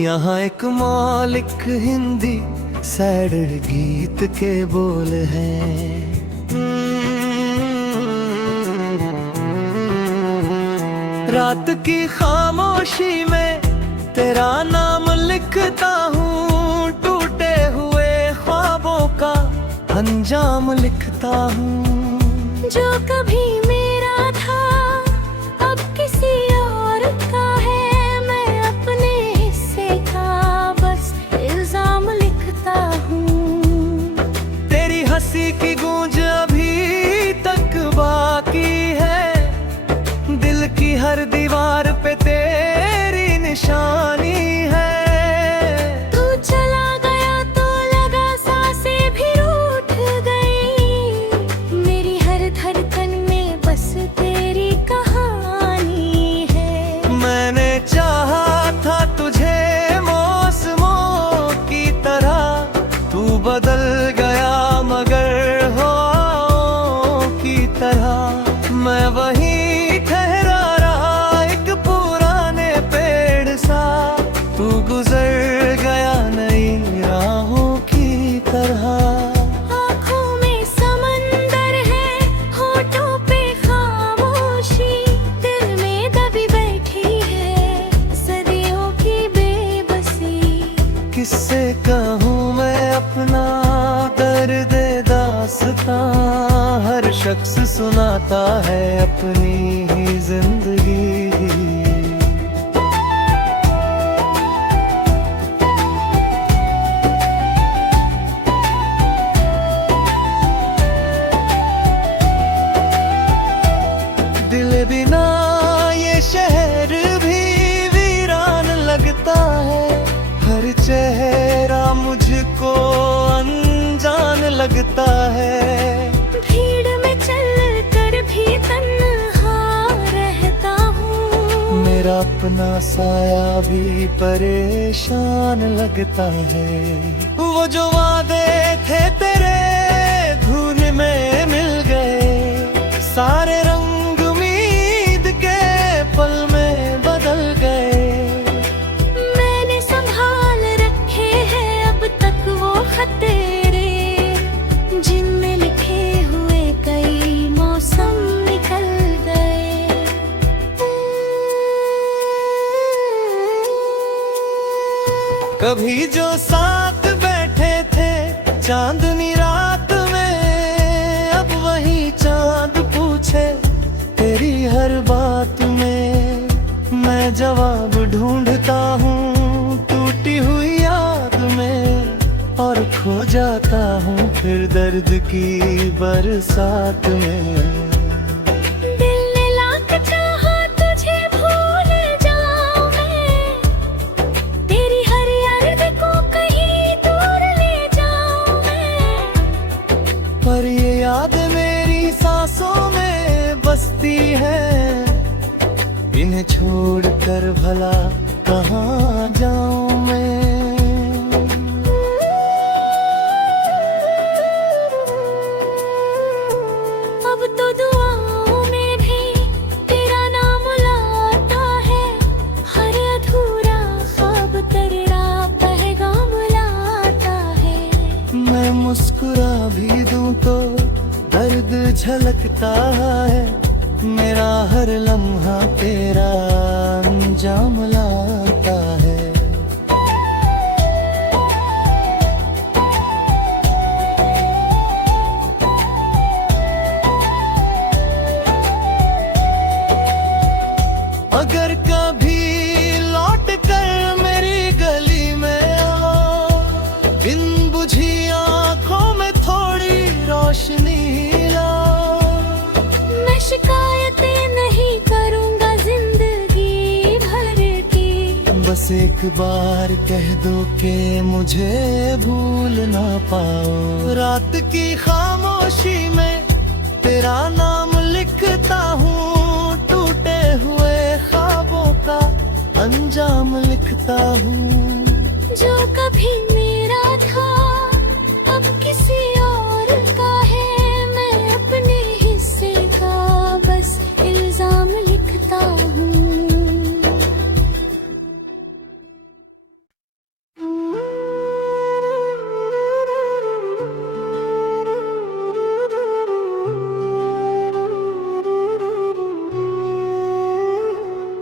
यहाँ एक मौलिक हिंदी सैड गीत के बोल हैं। रात की खामोशी में तेरा नाम लिखता हूँ, टूटे हुए ख्वाबों का अंजाम लिखता हूँ। जो कभी मेरा था अब किसी और का है, मैं अपने हिस्से का बस इल्जाम लिखता हूँ। तेरी हंसी की गूंज अभी तक बाकी है, दिल की हर दीवार पे तेरी निशानी है। तू चला गया तो लगा सांसें भी रूठ गई, मेरी हर धड़कन में बस तेरी कहानी है। मैंने चाहा था तुझे मौसमों की तरह, तू बदल गया मगर हवाओं की तरह। मैं वही ठहरा रहा एक पुराने पेड़ सा, तू गुजर गया नई राहों की तरह। आँखों में समंदर है, होठों पे खामोशी, दिल में दबी बैठी है सदियों की बेबसी। किससे कहूँ मैं अपना दर्द दास्तां, हर शख्स सुनाता है अपनी ही जिंदगी। दिल बिना ये शहर भी वीरान लगता है, हर चेहरा मुझको अनजान लगता है। भीड़ में चल कर भी तन्हा रहता हूँ, मेरा अपना साया भी परेशान लगता है। वो जो वादे थे तेरे धुन में मिल गए, सारे रंग उम्मीद के पल में बदल गए। मैंने संभाल रखे हैं अब तक वो खत तेरे, जिनमें लिखे हुए कई मौसम निकल गए। कभी जो साथ बैठे थे चांदनी रात में, अब वही चांद पूछे तेरी हर बात में। मैं जवाब ढूंढता हूँ टूटी हुई याद में, और खो जाता हूँ फिर दर्द की बरसात में। दिल ने लाख चाहा तुझे भूल जाऊं मैं, तेरी हर याद को कहीं दूर ले जाऊं मैं। पर ये याद मेरी सांसों में बसती है, इन्हें छोड़कर भला कहाँ जाऊं मैं। अब तो दुआओं में भी तेरा नाम लाता है, हर अधूरा ख्वाब तेरा पैगाम लाता है। मैं मुस्कुरा भी दूं तो दर्द झलकता है, मेरा हर लम्हा तेरा अंजाम लाता है। अगर कभी लौट कर मेरी गली में आओ, बिन बुझी आँखों में थोड़ी रोशनी लाओ। मैं शिकायतें नहीं करूँगा जिंदगी भर की, बस एक बार कह दो कि मुझे भूल ना पाओ। रात की खामोशी में तेरा नाम लिखता हूँ, टूटे हुए ख्वाबों का अंजाम लिखता हूँ। जो कभी मेरा था अब किसी और का है, मैं अपने हिस्से का बस इल्जाम लिखता हूँ।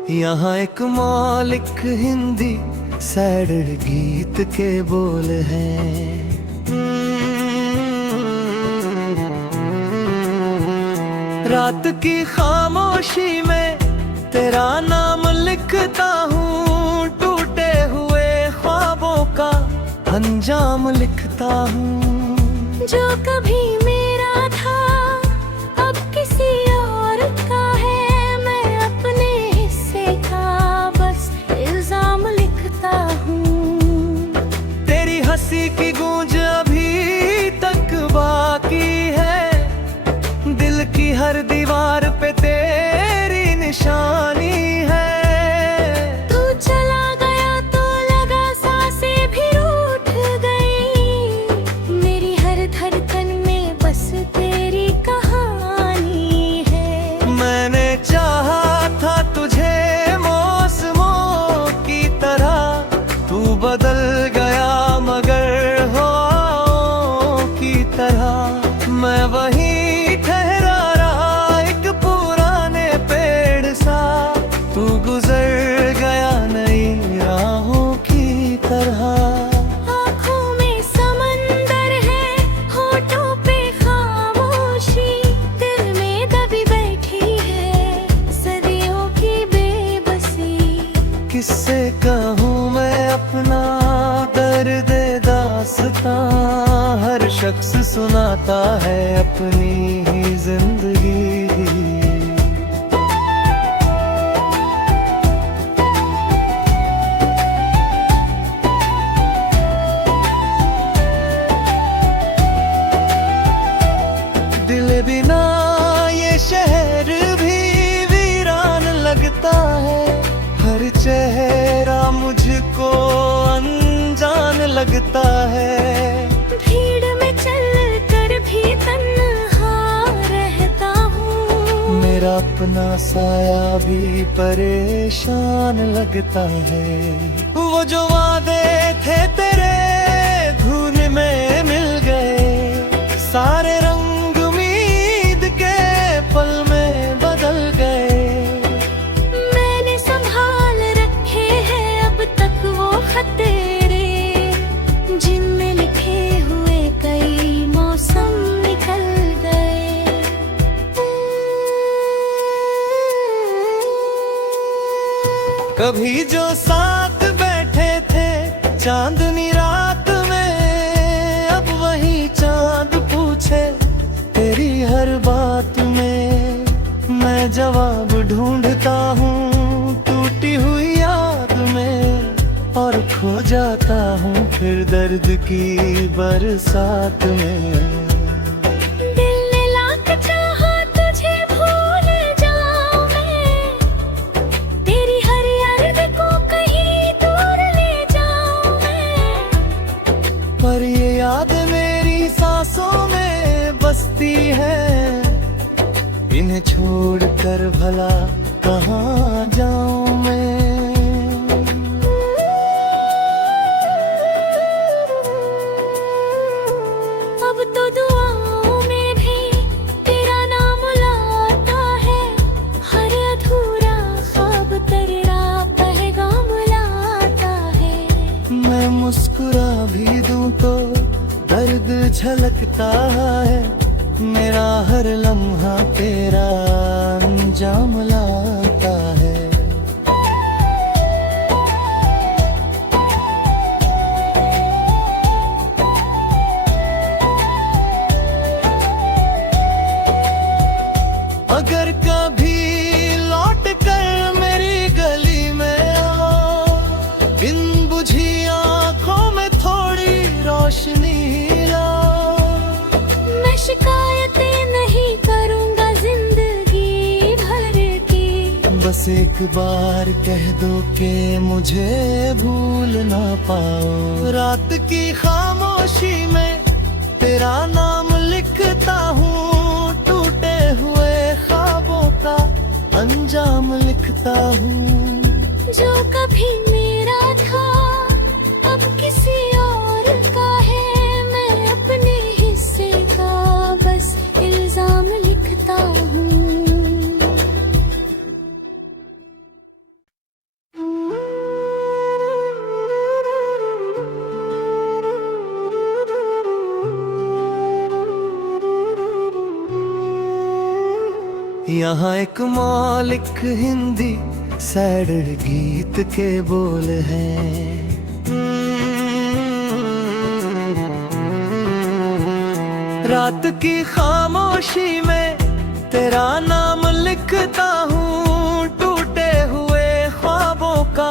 यहाँ एक मौलिक हिंदी सैड गीत के बोल हैं। रात की खामोशी में तेरा नाम लिखता हूँ, टूटे हुए ख्वाबों का अंजाम लिखता हूँ। जो कभी मेरा था अब किसी और का है, मैं अपने हिस्से का बस इल्जाम लिखता हूँ। तेरी हंसी की गूंज अभी तक बाकी है, दिल की हर दीवार पे तेरी निशानी है। तू चला गया तो लगा सांसें भी रूठ गई, मेरी हर धड़कन में बस तेरी कहानी है। मैंने चाहा था तुझे मौसमों की तरह, तू बदल गया मगर हवाओं की तरह। मैं वहीं ठहरा रहा एक पुराने पेड़ सा, तू गुजर गया नई राहों की तरह। आँखों में समंदर है, होठों पे खामोशी, दिल में दबी बैठी है सदियों की बेबसी। किससे कहूँ मैं अपना दर्द दास्तां, हर शख्स सुनाता है अपनी ही जिंदगी। दिल बिना ये शहर भी वीरान लगता है, हर चेहरा मुझको अनजान लगता है। भीड़ में चल कर भी तन्हा रहता हूँ, मेरा अपना साया भी परेशान लगता है। वो जो वादे थे तेरे धुन में मिल गए, सारे रंग उम्मीद के पल में बदल गए। मैंने संभाल रखे हैं अब तक वो खत तेरे, जिनमें लिखे हुए कई मौसम निकल गए। कभी जो साथ बैठे थे चांदनी रात में, अब वही चांद पूछे तेरी हर बात में। मैं जवाब ढूंढता हूँ टूटी हुई याद में, और खो जाता हूँ फिर दर्द की बरसात में। दिल ने लाख चाहा तुझे भूल जाऊं मैं, तेरी हर याद को कहीं दूर ले जाऊं मैं। पर ये याद मेरी सांसों में बसती है, इन्हें छोड़कर भला कहाँ जाऊं मैं। अब तो दुआओं में भी तेरा नाम लाता है, हर अधूरा ख्वाब तेरा पैगाम लाता है। मैं मुस्कुरा भी दूं तो दर्द झलकता है, मेरा हर लम्हा तेरा अंजाम लाता है। अगर कभी लौट कर मेरी गली में आओ, इन बुझी आँखों में थोड़ी रोशनी लाओ। मैं शिकायतें नहीं करूँगा जिंदगी भर की, बस एक बार कह दो कि मुझे भूल ना पाओ। रात की खामोशी में तेरा नाम लिखता हूँ, टूटे हुए ख्वाबों का अंजाम लिखता हूँ। जो कभी मेरा था अब किसी और का है, मैं अपने हिस्से का बस इल्जाम लिखता हूँ। यहाँ एक मौलिक हिंदी सैड गीत के बोल हैं। रात की खामोशी में तेरा नाम लिखता हूँ, टूटे हुए ख्वाबों का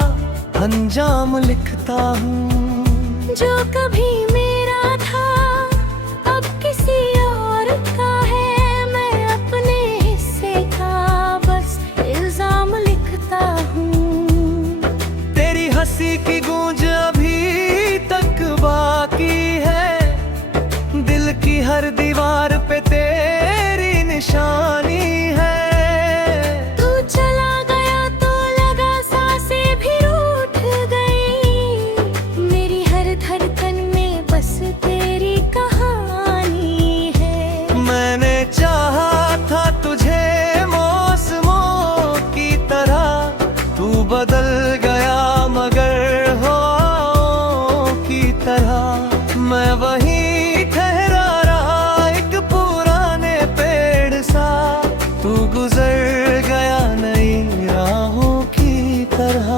अंजाम लिखता हूँ। जो कभी मेरा था अब किसी और का है, मैं अपने हिस्से का बस इल्जाम लिखता हूँ। तेरी हंसी की गूंज अभी तक बाकी है, दिल की हर दीवार पे तेरी निशानी है। तू चला गया तो लगा सांसें भी रूठ गई, मेरी हर धड़कन में बस तेरी कहानी है। मैंने चाहा था तुझे मौसमों की तरह, तू बदल गया मगर हवाओं की तरह। मैं वही ठहरा रहा एक पुराने पेड़ सा, तू गुजर गया नई राहों की तरह।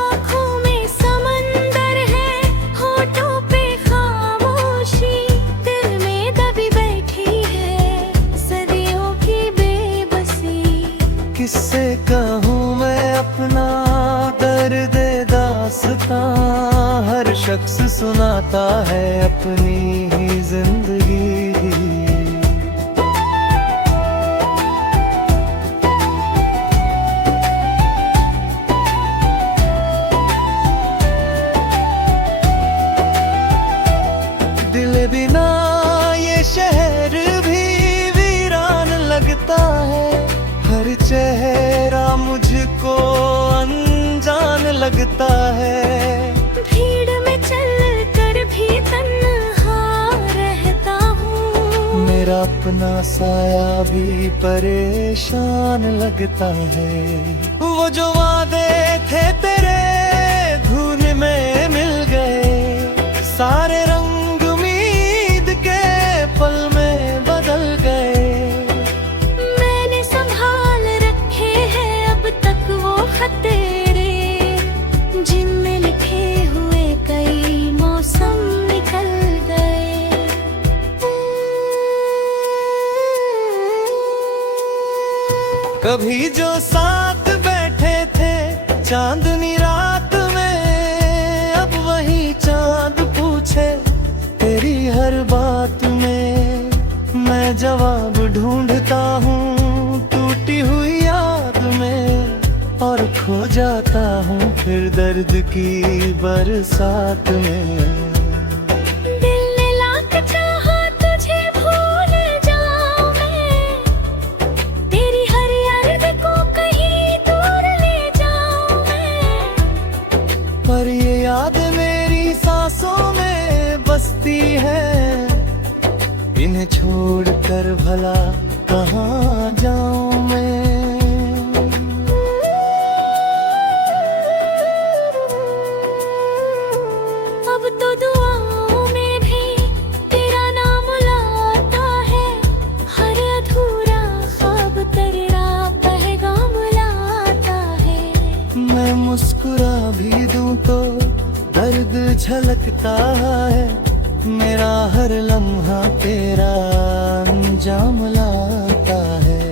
आँखों में समंदर है, होठों पे खामोशी, दिल में दबी बैठी है सदियों की बेबसी। किससे कहूँ मैं अपना दर्द दास्तां, हर शख्स सुनाता है अपनी ही जिंदगी। दिल बिना ये शहर भी वीरान लगता है, हर चेहरा मुझको अनजान लगता है। भीड़ में चल कर भी तन्हा रहता हूँ, मेरा अपना साया भी परेशान लगता है। वो जो वादे थे तेरे धुन में मिल गए, सारे रंग उम्मीद के पल में बदल गए। मैंने संभाल रखे हैं अब तक वो खत तेरे, जिनमें लिखे हुए कई मौसम निकल गए। कभी जो साथ बैठे थे चांदनी रात में, अब वही चांद पूछे तेरी हर बात में। मैं जवाब ढूंढता हूँ टूटी हुई याद में, और खो जाता हूँ फिर दर्द की बरसात में। दिल ने लाख चाहा तुझे भूल जाऊं मैं, तेरी हर याद को कहीं दूर ले जाऊं मैं। पर ये याद मेरी सांसों में बसती है, इन्हें छोड़कर भला कहाँ जाऊं मैं। अब तो दुआओं में भी तेरा नाम लाता है, हर अधूरा ख्वाब तेरा पैगाम लाता है। मैं मुस्कुरा भी दूं तो दर्द झलकता है, मेरा हर लम्हा तेरा अंजाम लाता है।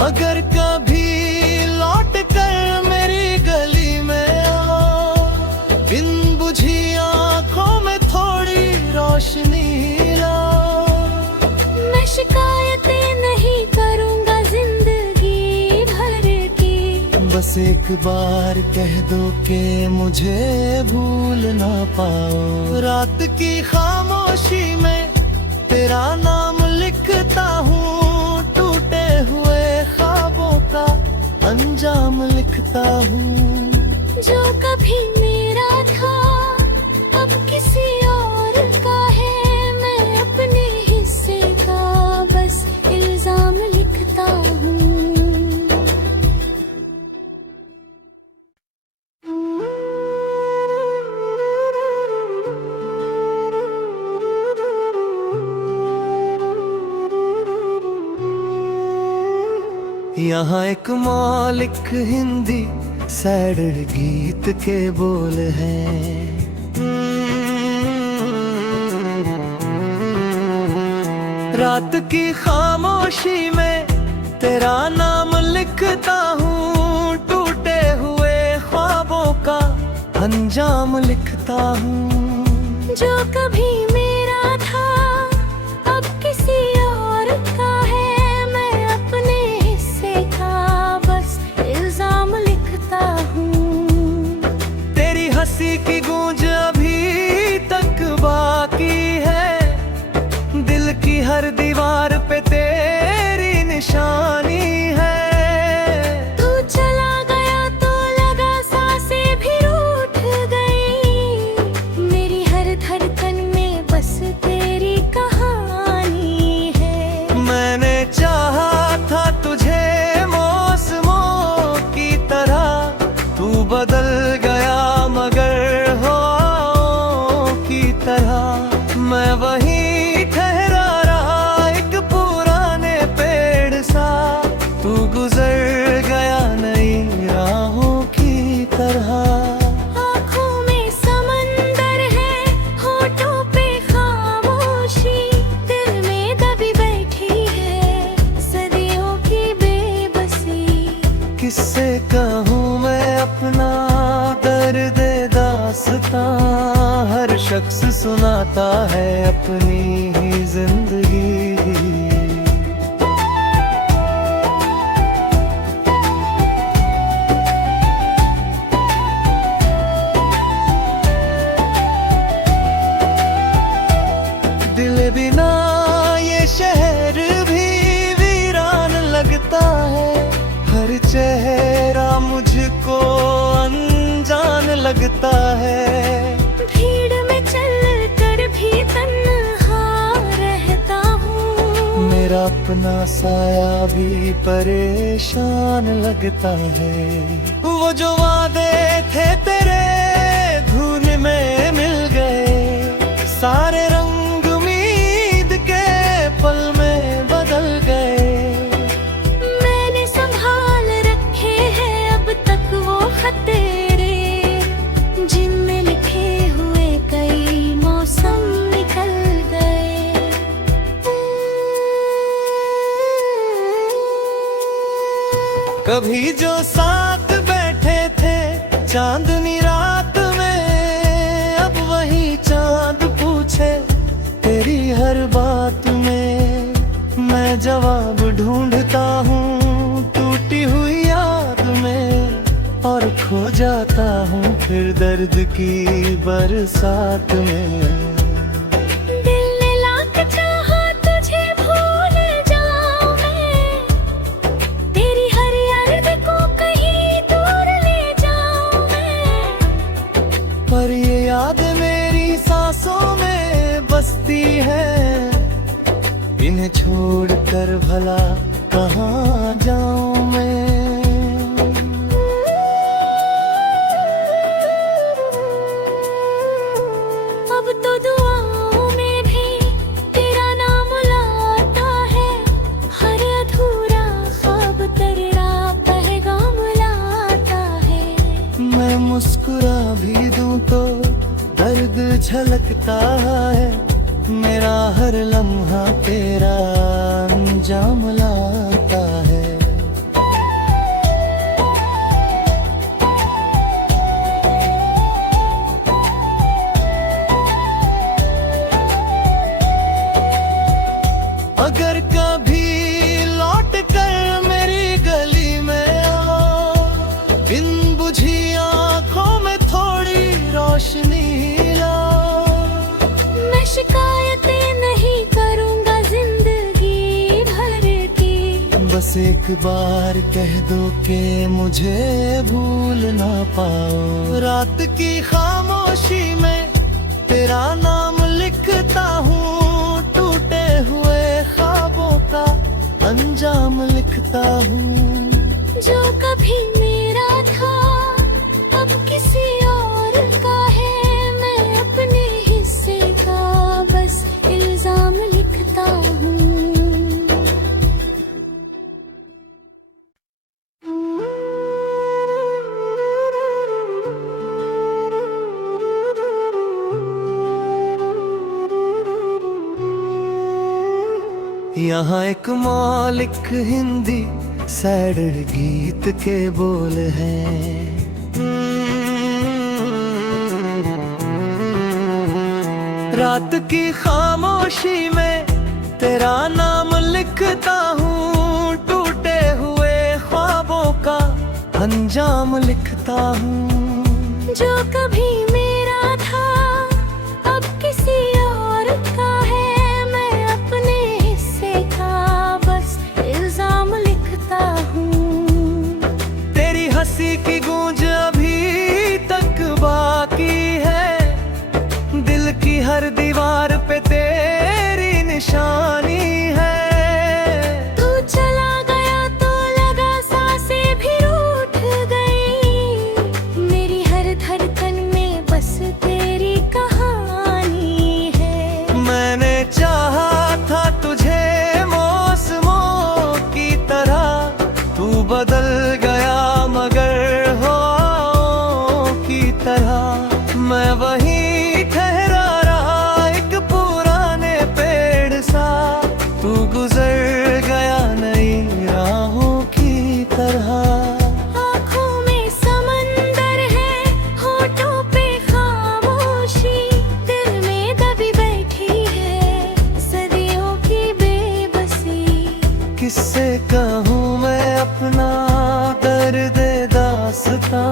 अगर कभी लौट कर मेरी गली में आओ, बिन बुझी आँखों में थोड़ी रोशनी लाओ। मैं शिकायतें नहीं करूँगा जिंदगी भर की, बस एक बार कह दो कि मुझे भूल ना पाओ। रात की खामोशी में तेरा नाम लिखता हूँ, टूटे हुए ख्वाबों का अंजाम लिखता हूँ। जो कभी मेरा था अब किसी और का है, मैं अपने हिस्से का बस इल्जाम लिखता हूँ। यहाँ एक मौलिक हिंदी सैड गीत के बोल हैं। रात की खामोशी में तेरा नाम लिखता हूँ, टूटे हुए ख्वाबों का अंजाम लिखता हूँ। जो कभी मेरा था अब किसी और का है, मैं अपने हिस्से का बस इल्जाम लिखता हूँ। तेरी हंसी की गूंज अभी तक बाकी है, दिल की हर दीवार पे तेरी निशानी है। तू चला गया तो लगा सांसें भी रूठ गई, मेरी हर धड़कन में बस तेरी कहानी है। मैंने चाहा था तुझे मौसमों की तरह, तू बदल गया मगर हवाओं की तरह। मैं वहीं ठहरा रहा एक पुराने पेड़ सा, तू गुजर गया नई राहों की तरह। आँखों में समंदर है, होठों पे खामोशी, दिल में दबी बैठी है सदियों की बेबसी। किससे कहूँ मैं अपना दर्द दास्तां, हर शख्स सुनाता है अपनी ही जिंदगी। दिल बिना ये शहर भी वीरान लगता है, हर चेहरा मुझको अनजान लगता है। भीड़ में चल कर भी तन्हा रहता हूँ, मेरा अपना साया भी परेशान लगता है। वो जो वादे थे तेरे धुन में मिल गए, सारे रंग उम्मीद के पल में बदल गए। मैंने संभाल रखे हैं अब तक वो खत तेरे, जिनमें लिखे हुए कई मौसम निकल गए। कभी जो साथ बैठे थे चांदनी रात में, अब वही चांद पूछे तेरी हर बात में। मैं जवाब ढूंढता हूँ टूटी हुई याद में, और खो जाता हूँ फिर दर्द की बरसात में। दिल ने लाख चाहा तुझे भूल जाऊं मैं, तेरी हर याद को कहीं दूर ले जाऊं मैं। पर ये याद मेरी सांसों में बसती है, इन्हें छोड़कर भला कहाँ जाऊं मैं। अब तो दुआओं में भी तेरा नाम लाता है, हर अधूरा ख्वाब तेरा पैगाम लाता है। मैं मुस्कुरा भी दूं तो दर्द झलकता है, मेरा हर लम्हा तेरा अंजाम लाता है। अगर कभी लौट कर मेरी गली में आओ, बिन बुझी आँखों में थोड़ी रोशनी लाओ। मैं शिकायतें नहीं करूँगा जिंदगी भर की, बस एक बार कह दो कि मुझे भूल ना पाओ। रात की खामोशी में तेरा नाम लिखता हूँ, टूटे हुए ख्वाबों का अंजाम लिखता हूँ। जो कभी मेरा था अब किसी और का है, मैं अपने हिस्से का बस इल्जाम लिखता हूँ। यहाँ एक मौलिक हिंदी सैड गीत के बोल हैं। रात की खामोशी में तेरा नाम लिखता हूँ, टूटे हुए ख्वाबों का अंजाम लिखता हूँ। जो कभी मेरा था अब किसी और का है, मैं अपने हिस्से का बस इल्जाम लिखता हूँ। तेरी हंसी की गूंज अभी तक बाकी है, दिल की हर दीवार पे तेरी निशानी है। तू चला गया तो लगा सांसें भी रूठ गई, मेरी हर धड़कन में बस तेरी कहानी है। मैंने चाहा था तुझे मौसमों की तरह, तू बदल गया मगर हवाओं की तरह। मैं वही ठहरा रहा एक पुराने पेड़ सा, तू गुजर गया नई राहों की तरह। आँखों में समंदर है, होठों पे खामोशी, दिल में दबी बैठी है सदियों की बेबसी। किससे कहूँ मैं अपना दर्द दास्तां,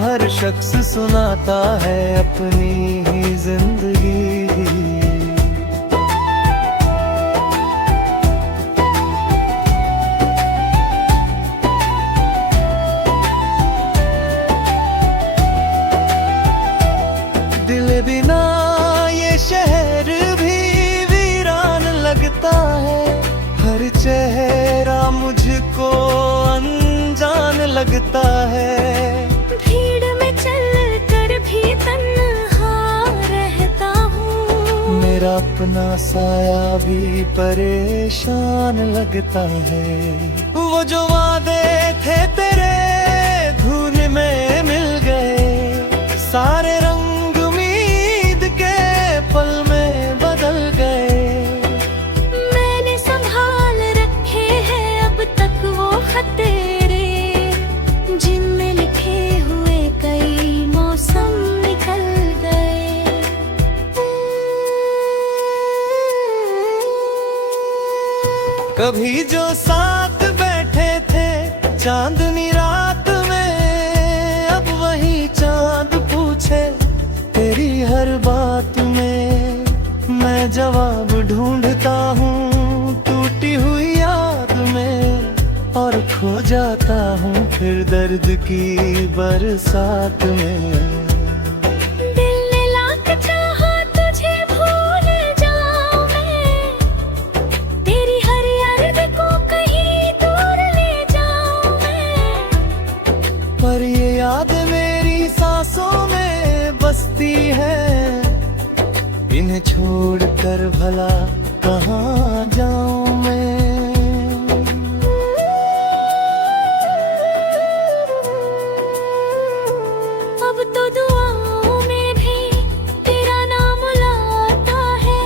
हर शख्स सुनाता है अपनी ही जिंदगी। दिल बिना ये शहर भी वीरान लगता है, हर चेहरा मुझको अनजान लगता है। भीड़ में चल कर भी तन्हा रहता हूँ, मेरा अपना साया भी परेशान लगता है। वो जो वादे थे तेरे धुन में मिल गए, सारे रंग उम्मीद के पल में बदल गए। मैंने संभाल रखे हैं अब तक वो खत तेरे, जिनमें लिखे हुए कई मौसम निकल गए। कभी जो साथ बैठे थे चांदनी रात में, अब वही चांद पूछे तेरी हर बात में। मैं जवाब ढूंढता हूँ टूटी हुई याद में, और खो जाता हूँ फिर दर्द की बरसात में। दिल ने लाख चाहा तुझे भूल जाऊं मैं, तेरी हर याद को कहीं दूर ले जाऊं मैं। पर ये याद मेरी सांसों में बसती है, इन्हें छोड़कर भला कहाँ जाऊं मैं। अब तो दुआओं में भी तेरा नाम लाता है,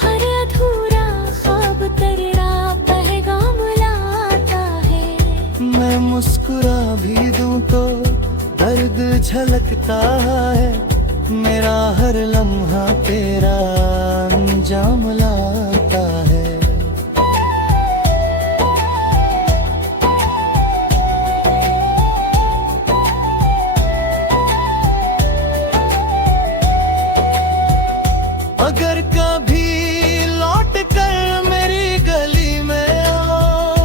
हर अधूरा ख्वाब तेरा पैगाम लाता है। मैं मुस्कुरा भी दूं तो दर्द झलकता है, मेरा हर लम्हा तेरा अंजाम लाता है। अगर कभी लौट कर मेरी गली में आओ,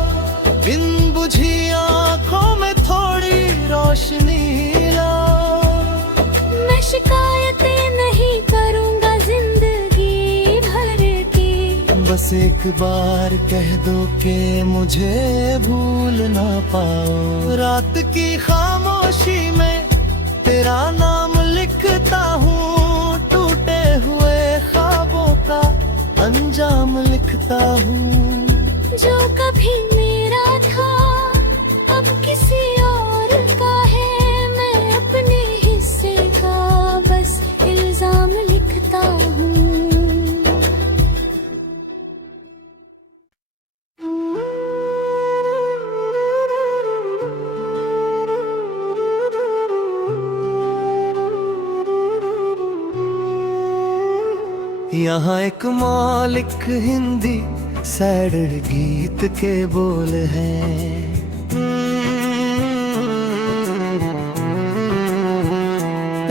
बिन बुझी आंखों में थोड़ी रोशनी लाओ। मैं शिकायतें नहीं करूँगा जिंदगी भर की, बस एक बार कह दो कि मुझे भूल ना पाओ। रात की खामोशी में तेरा नाम लिखता हूँ, टूटे हुए ख्वाबों का अंजाम लिखता हूँ। जो कभी मेरा था अब किसी और का है, मैं अपने हिस्से का बस इल्जाम लिखता हूँ। यहाँ एक मौलिक हिंदी सैड गीत के बोल हैं।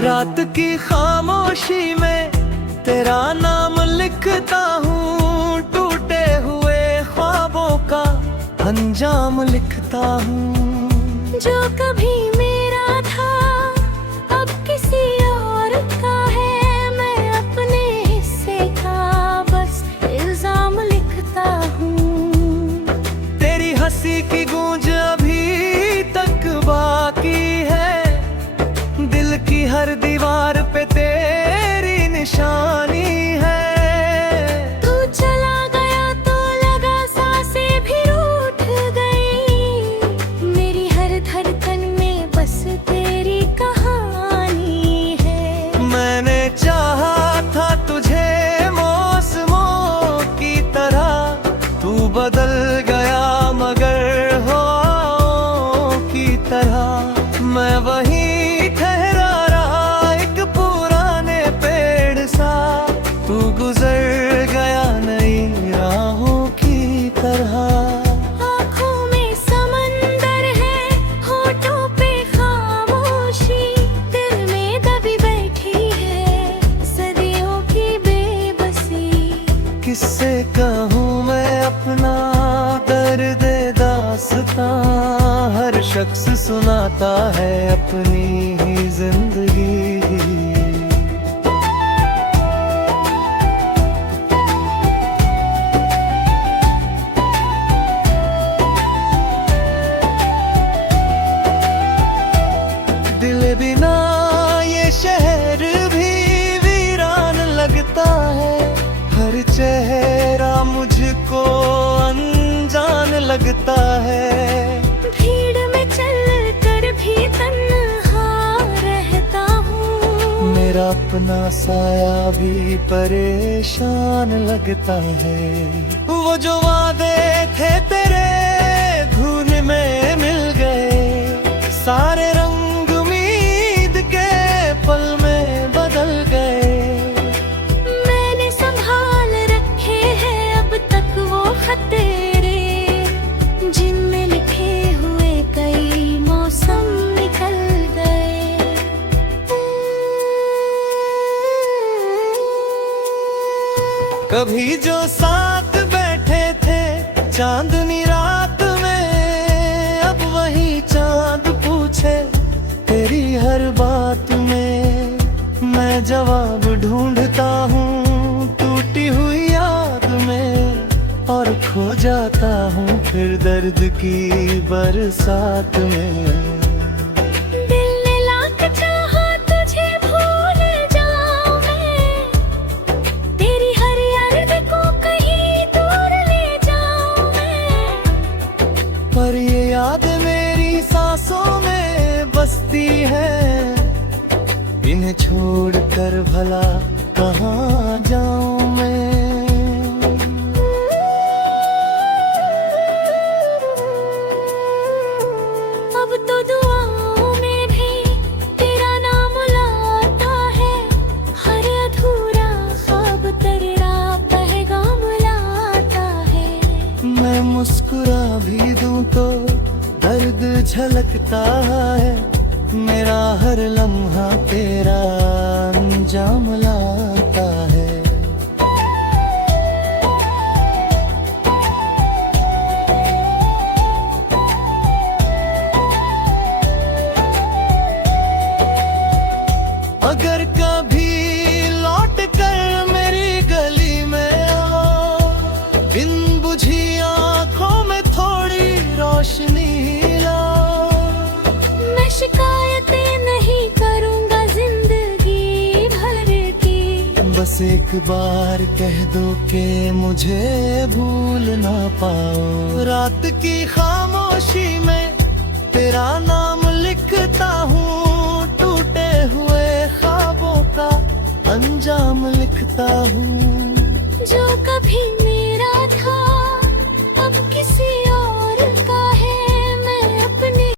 रात की खामोशी में तेरा नाम लिखता हूँ, टूटे हुए ख्वाबों का अंजाम लिखता हूँ। जो कभी मेरा था अब किसी और का है, मैं अपने हिस्से का बस इल्जाम लिखता हूँ। तेरी हंसी की गूंज अभी तक बाकी है, दिल की हर दीवार पे तेरी निशानी है। तू चला गया तो लगा सांसें भी रूठ गई, मेरी हर धड़कन में बस तेरी कहानी है। मैंने चाहा था तुझे मौसमों की तरह, तू बदल गया मगर हवाओं की तरह। मैं वही ठहरा रहा एक पुराने पेड़ सा, तू गुजर गया नई राहों की तरह। आँखों में समंदर है, होठों पे खामोशी, दिल में दबी बैठी है सदियों की बेबसी। किससे कहूँ मैं अपना दर्द दास्तां, हर शख्स सुनाता है अपनी ही जिंदगी। दिल बिना ये शहर भी वीरान लगता है, हर चेहरा मुझको अनजान लगता है। भीड़ में चल कर भी तन्हा रहता हूँ, मेरा अपना साया भी परेशान लगता है। वो जो वादे थे तेरे धुन में मिल गए, सारे रंग उम्मीद के पल में बदल गए। मैंने संभाल रखे हैं अब तक वो खत तेरे, जिनमें लिखे हुए कई मौसम निकल गए। कभी जो साथ बैठे थे चांदनी रात में, अब वही चांद पूछे तेरी हर बात में। मैं जवाब ढूंढता हूँ टूटी हुई याद में, और खो जाता हूँ फिर दर्द की बरसात में। दिल ने लाख चाहा तुझे भूल जाऊं मैं, तेरी हर याद को कहीं दूर ले जाऊं मैं। पर ये याद मेरी सांसों में बसती है, इन्हें छोड़कर भला कहाँ जाऊं मैं। अब तो दुआओं में भी तेरा नाम लाता है, हर अधूरा ख्वाब तेरा पैगाम लाता है। मैं मुस्कुरा भी दूं तो दर्द झलकता है, मेरा हर लम्हा तेरा अंजाम लाता है। अगर कभी लौट कर मेरी गली में आओ, इन बुझी आंखों में थोड़ी रोशनी लाओ। मैं शिकायतें नहीं करूंगा जिंदगी भर की, बस एक बार कह दो कि मुझे भूल ना पाओ। रात की खामोशी में तेरा नाम लिखता हूँ, टूटे हुए ख्वाबों का अंजाम लिखता हूँ। जो कभी मेरा